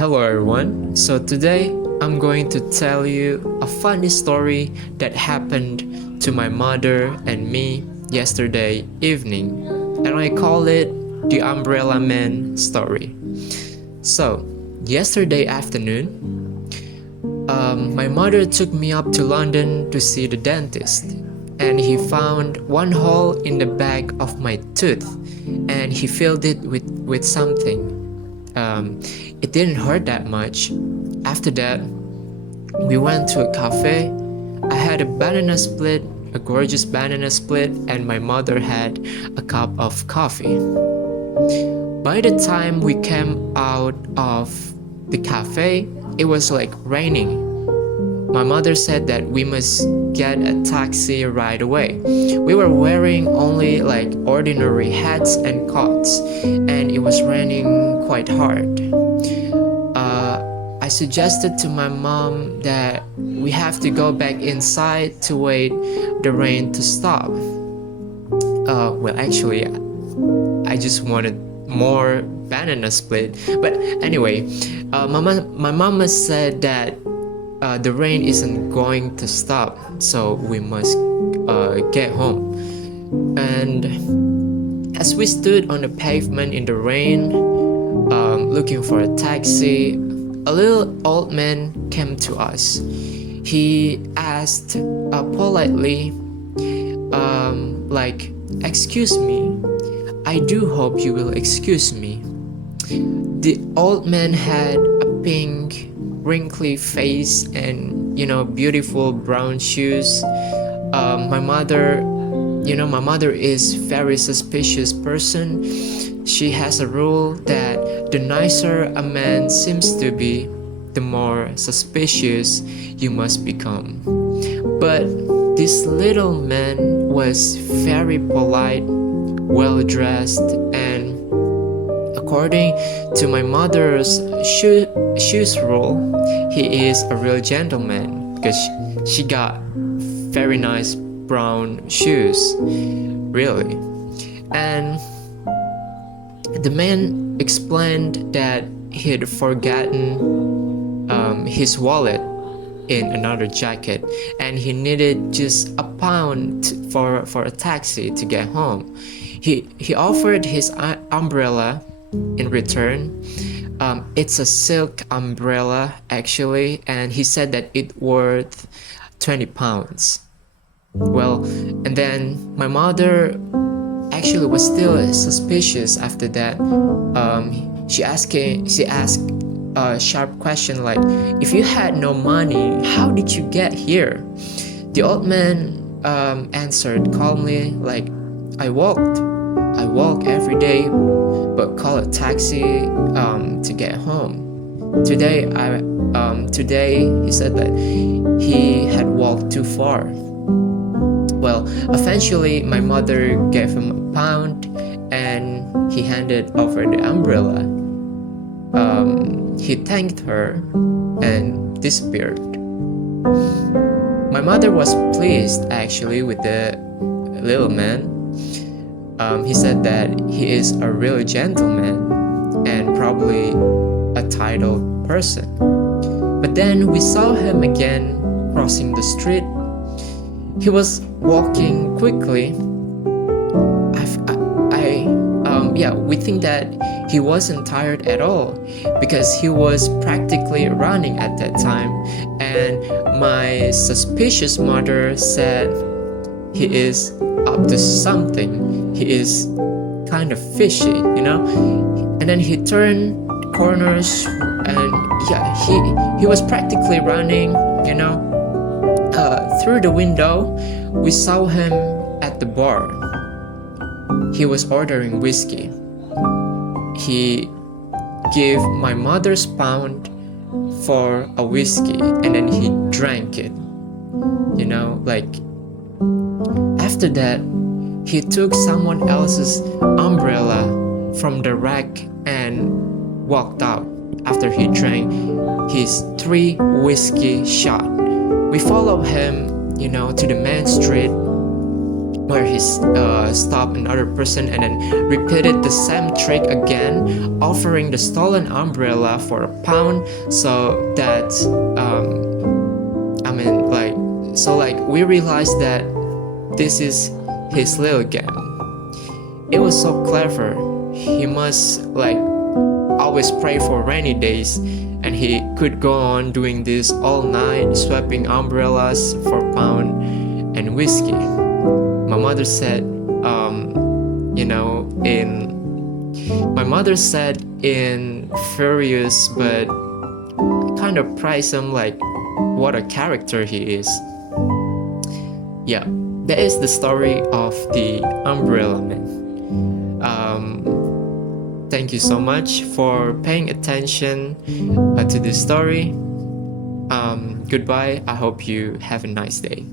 Hello everyone. So today I'm going to tell you a funny story that happened to my mother and me yesterday evening, and I call it the Umbrella Man story. So, yesterday afternoon, my mother took me up to London to see the dentist, and he found one hole in the back of my tooth, and he filled it with something. It didn't hurt that much. After that, we went to a cafe. I had a banana split, a gorgeous banana split, and my mother had a cup of coffee. By the time we came out of the cafe, it was like raining. My mother said that we must get a taxi right away. We were wearing only like ordinary hats and coats, and it was raining quite hard. I suggested to my mom that we have to go back inside to wait the rain to stop. Actually, I just wanted more banana split. But anyway, my mama said that the rain isn't going to stop, so we must get home. And as we stood on the pavement in the rain, looking for a taxi, a little old man came to us. He asked politely, "Excuse me, I do hope you will excuse me." The old man had a pink, wrinkly face and beautiful brown shoes. My mother is very suspicious person. She has a rule that the nicer a man seems to be, the more suspicious you must become. But this little man was very polite, well dressed, and according to my mother's shoes rule, he is a real gentleman because she got very nice brown shoes, really. And the man explained that he had forgotten his wallet in another jacket, and he needed just a pound for a taxi to get home. He offered his umbrella in return. It's a silk umbrella actually, and he said that it worth 20 pounds. Well, and then my mother actually was still suspicious after that. She asked a sharp question like, "If you had no money, how did you get here?" The old man answered calmly like, I walk every day, but call a taxi to get home. Today he said that he had walked too far. Well, eventually my mother gave him a pound and he handed over the umbrella. He thanked her and disappeared. My mother was pleased actually with the little man. He said that he is a real gentleman and probably a titled person. But then we saw him again crossing the street. He was walking quickly. We think that he wasn't tired at all because he was practically running at that time. And my suspicious mother said he is up to something. He is kind of fishy, And then he turned corners and he was practically running, Through the window, we saw him at the bar. He was ordering whiskey. He gave my mother's pound for a whiskey and then he drank it. After that, he took someone else's umbrella from the rack and walked out after he drank his 3 whiskey shot. We followed him, to the main street. where he stopped another person and then repeated the same trick again, offering the stolen umbrella for £1, so that we realized that this is his little game. It was so clever. He must always pray for rainy days, and he could go on doing this all night, swapping umbrellas for £1 and whiskey. My mother said, in furious but kind of praise him, like what a character he is. Yeah, that is the story of the Umbrella Man. Thank you so much for paying attention to this story. Goodbye. I hope you have a nice day.